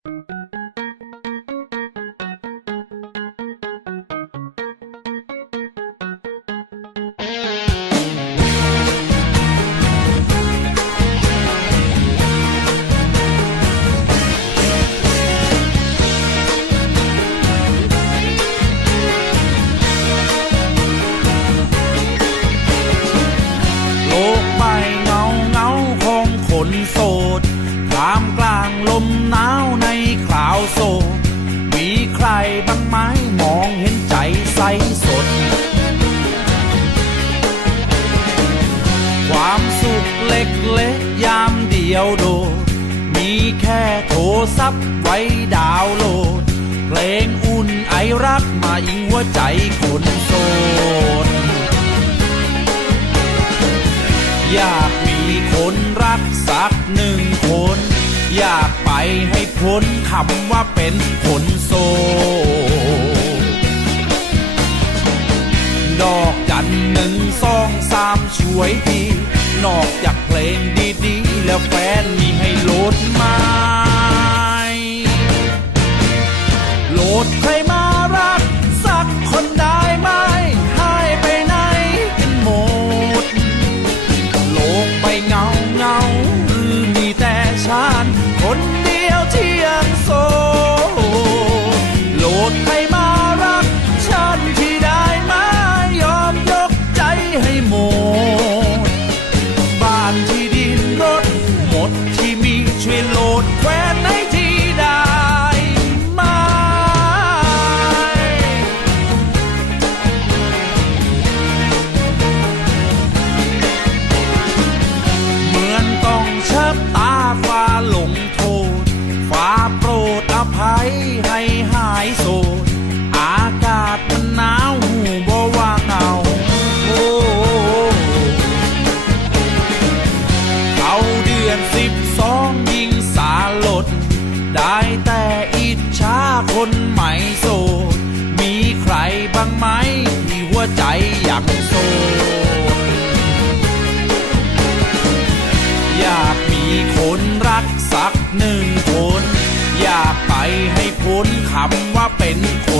โลกใบเงาเงาของคนโสดามกลางลมหนาวในคราวโศกมีใครบ้างไหมมองเห็นใจใสสด ความสุขเล็กๆยามเดียวโดด มีแค่โทรศัพท์ไว้ดาวโหลด เพลงอุ่นไอรักมาอิงหัวใจคนโสด อยากมีคนรักสักหนึ่งคน อยากไปให้พ้นคำว่าเป็นคนโสดดอกจันหนึ่งสองสามช่วยทีนอกจากเพลงดีๆ แล้วแฟนมีให้โหลดมาายแต่อิจฉาคนใหม่โสด มีใครบ้างไหมที่หัวใจอยากโสด อยากมีคนรักสักหนึ่งคน อยากไปให้พ้นคำว่าเป็นคน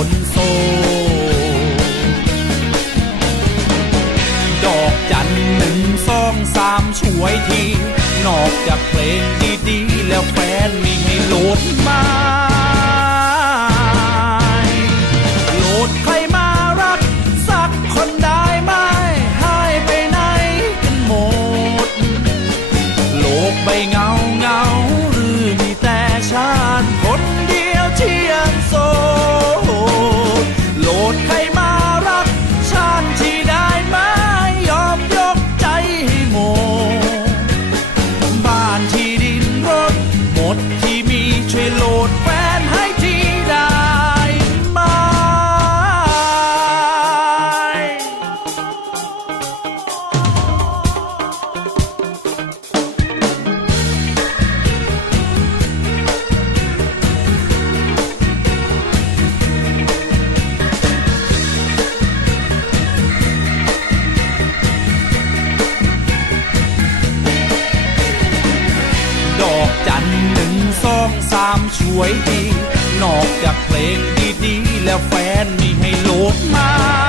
อกจากเพลงดีๆ แล้วแฟนมีให้โหลดไหมาโหลดใครมารัก สักคนได้ไหมหายไปไหนกันหมด โลกใบเงาเงาหรือมีแต่ฉันคน สามช่วยดี นอกจากเพลงดีๆ แล้วแฟนมีให้โหลดมา